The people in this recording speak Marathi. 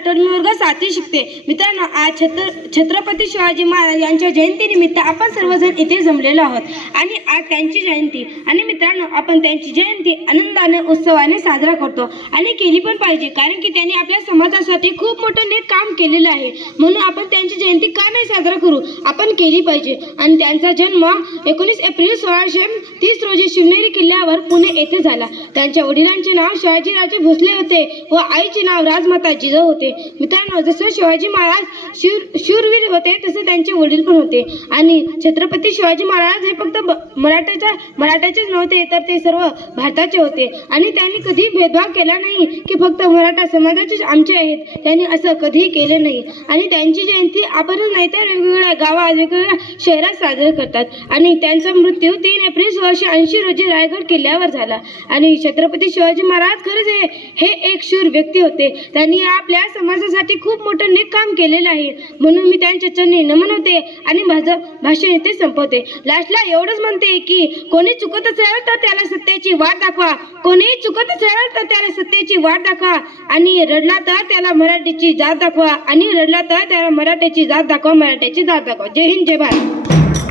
आठवड साथी वर्ग सातवी शिकते. मित्रांनो आज छत्र छत्रपती शिवाजी महाराज यांच्या जयंतीनिमित्त आपण सर्वजण इथे जमलेलो आहोत. आणि आज त्यांची जयंती. आणि मित्रांनो आपण त्यांची जयंती आनंदाने उत्सवाने साजरा करतो. आणि केली पण पाहिजे कारण की त्यांनी आपल्या समाजासाठी खूप मोठं नेक काम केलेलं आहे. म्हणून आपण त्यांची जयंती का नाही साजरा करू? आपण केली पाहिजे. आणि त्यांचा जन्म एकोणीस एप्रिल सोळाशे तीस रोजी शिवनेरी किल्ल्यावर पुणे येथे झाला. त्यांच्या वडिलांचे नाव शिवाजीराजे भोसले होते व आईचे नाव राजमाता जिजाऊ होते. मित्रांनो जसं शिवाजी महाराज शूर शूरवीर होते तसे त्यांचे वडील पण होते. आणि छत्रपती शिवाजी महाराज हे फक्त मराठ्याच्या मराठ्याचेच नव्हते तर ते सर्व भारताचे होते. आणि त्यांनी कधी भेदभाव केला नाही की फक्त मराठा समाजाचेच आमचे आहेत. त्यांनी असं कधीही केलं नाही. आणि त्यांची जयंती आपणच नाही तर वेगवेगळ्या गावात वेगवेगळ्या शहरात साजरे करतात. आणि त्यांचा मृत्यू तीन एप्रिल सोळाशे ऐंशी रोजी रायगड किल्ल्यावर झाला. आणि छत्रपती शिवाजी महाराज खरंच हे हे एक शूर व्यक्ती होते. त्यांनी आपल्या समाजासाठी खूप मोठं नेक काम केलेलं आहे. म्हणून मी त्यांच्या चरणी नमन होते आणि माझं भाषण येथे संपवते. लास्टला एवढंच म्हणते की कोणी चुकत असेल तर त्याला सत्याची वाट दाखवा. कोणी चुकत असेल तर त्याला सत्याची वाट दाखवा. आणि रडला तर त्याला मराठीची जात दाखवा. आणि रडला तर त्याला मराठीची जात दाखवा. मराठ्याची जात दाखवा. जय हिंद जय भारत.